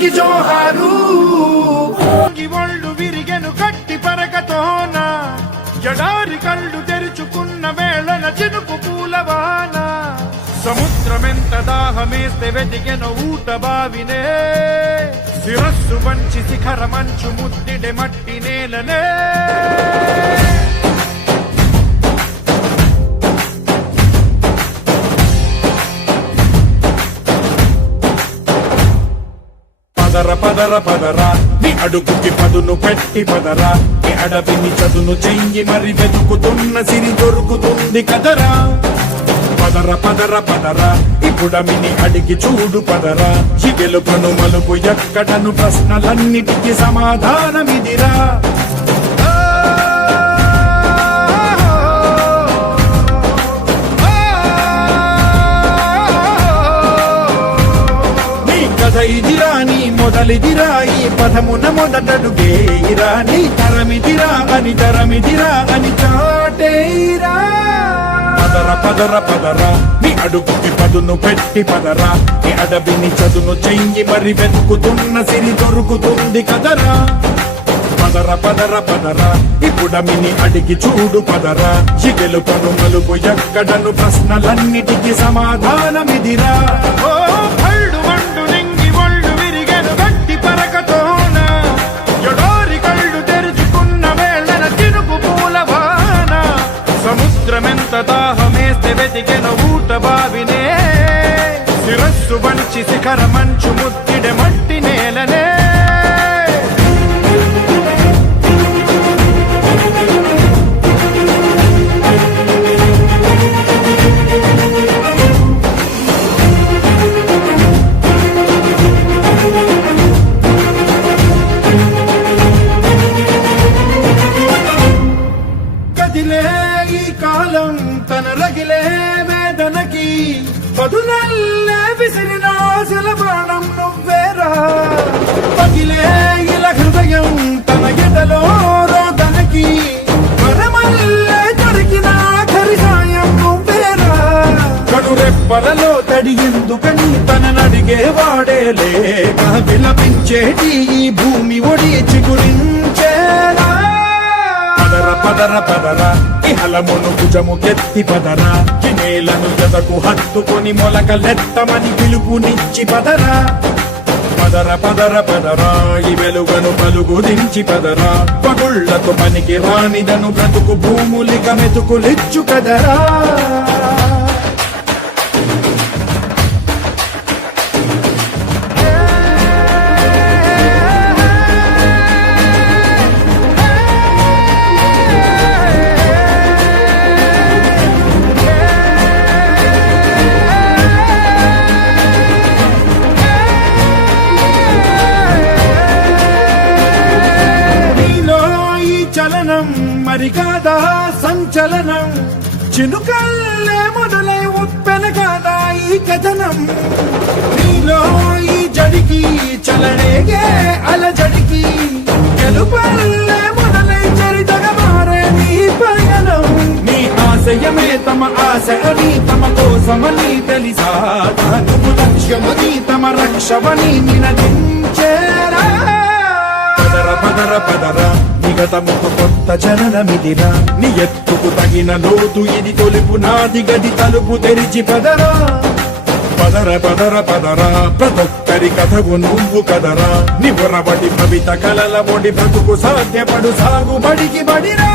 వీరానికి జోహారు. ఒళ్ళు విరిగెను గట్టి పరగతోన ఎడారి కళ్ళు తెరుచుకున్న వేళన చినుకు పూలవాన సముద్రమెంత దాహమేస్తే వెతికెను ఊట బావినే శిరస్సు వంచి శిఖర మంచు ముద్దిడె మట్టి నేలనే పదర పదర పదరా నీ అడుగుకి పదును పెట్టి పదరా నీ అడవిని చదును చెయ్యి మరి వెతుకుతున్న సిరి దొరుకుతుంది కదరా పదర పదర పదరా ఇప్పుడమిని అడిగి చూడు పదరా ఈ గెలుపను మలుపు ఎక్కడను ప్రశ్నలన్నిటికీ సమాధానమిదిరా ఇదిరా నీ మొదలిదిరా ఈ పదమున మొదటడుగేయిరా నీ తరమిదిరా అని చాటేయిరా పదర పదర పదరా నీ అడుగుకి పదును పెట్టి పదరా నీ అడవిని చదును చెయ్యి మరి వెతుకుతున్న సిరి దొరుకుతుంది కదరా పదర పదర పదరా ఇప్పుడమిని అడిగి చూడు పదరా ఈ గెలుపను మలుపు ఎక్కడను ప్రశ్నలన్నిటికీ సమాధానమిదిరా సముద్రమెంత దాహమేస్తే వెతికెను ఊట బావినే శిరస్సు వంచి శిఖర మంచు ముద్దిడె మట్టి నేలనే కాలం తన రగిలే వేదనకి పదునల్లే విసిరిన ఆశల బాణం నువ్వేరా పగిలే ఇలా హృదయం తన ఎడలో రోదనకి వరమల్లే దొరికిన ఆఖరి సాయం నువ్వేరా కడురెప్పలలో తడి ఎందుకని తననడిగే వాడేలే విలపించేటి ఈ భూమి ఒడి చిగురించేరా పదర పదర ఇహలమును భుజము కెత్తి పదరా నేలను జతకు హత్తుకొని మొలకలెత్తమని పిలుపునిచ్చి పదరా పదర పదర పదరా ఈ వెలుగను పలుగు దించి పదరా పగుళ్లకు పనికి రానిదను బ్రతుకు భూములిక మెతుకులిచ్చు కదరా మరి కాదా సంచలనం చినుకల్లే మొదలై ఉప్పెన కాదా ఈ కథనం నీలో ఈ జడికి చలనేగే అలజడికి గెలుపల్లే మొదలై చరితగా మారే నీ పయనం నీ ఆశయమే తమ ఆశ అని తమ కోసమని తెలిసా నువ్వు లక్ష్యమని తమ రక్షమని నినదించేరా పదర పదర పదర నిగతముకు కొత్త జననమిదిరా నీ ఎత్తుకు తగిన లోతు ఇది తొలుపు నాది గది తలుపు తెరిచి పదరా పదర పదర పదరా ప్రతొక్కరి కథవు నువ్వు కదరా నిబురబడి భవిత కలల ఒడి బ్రతుకు సాధ్యపడు సాగుబడికి బడిరా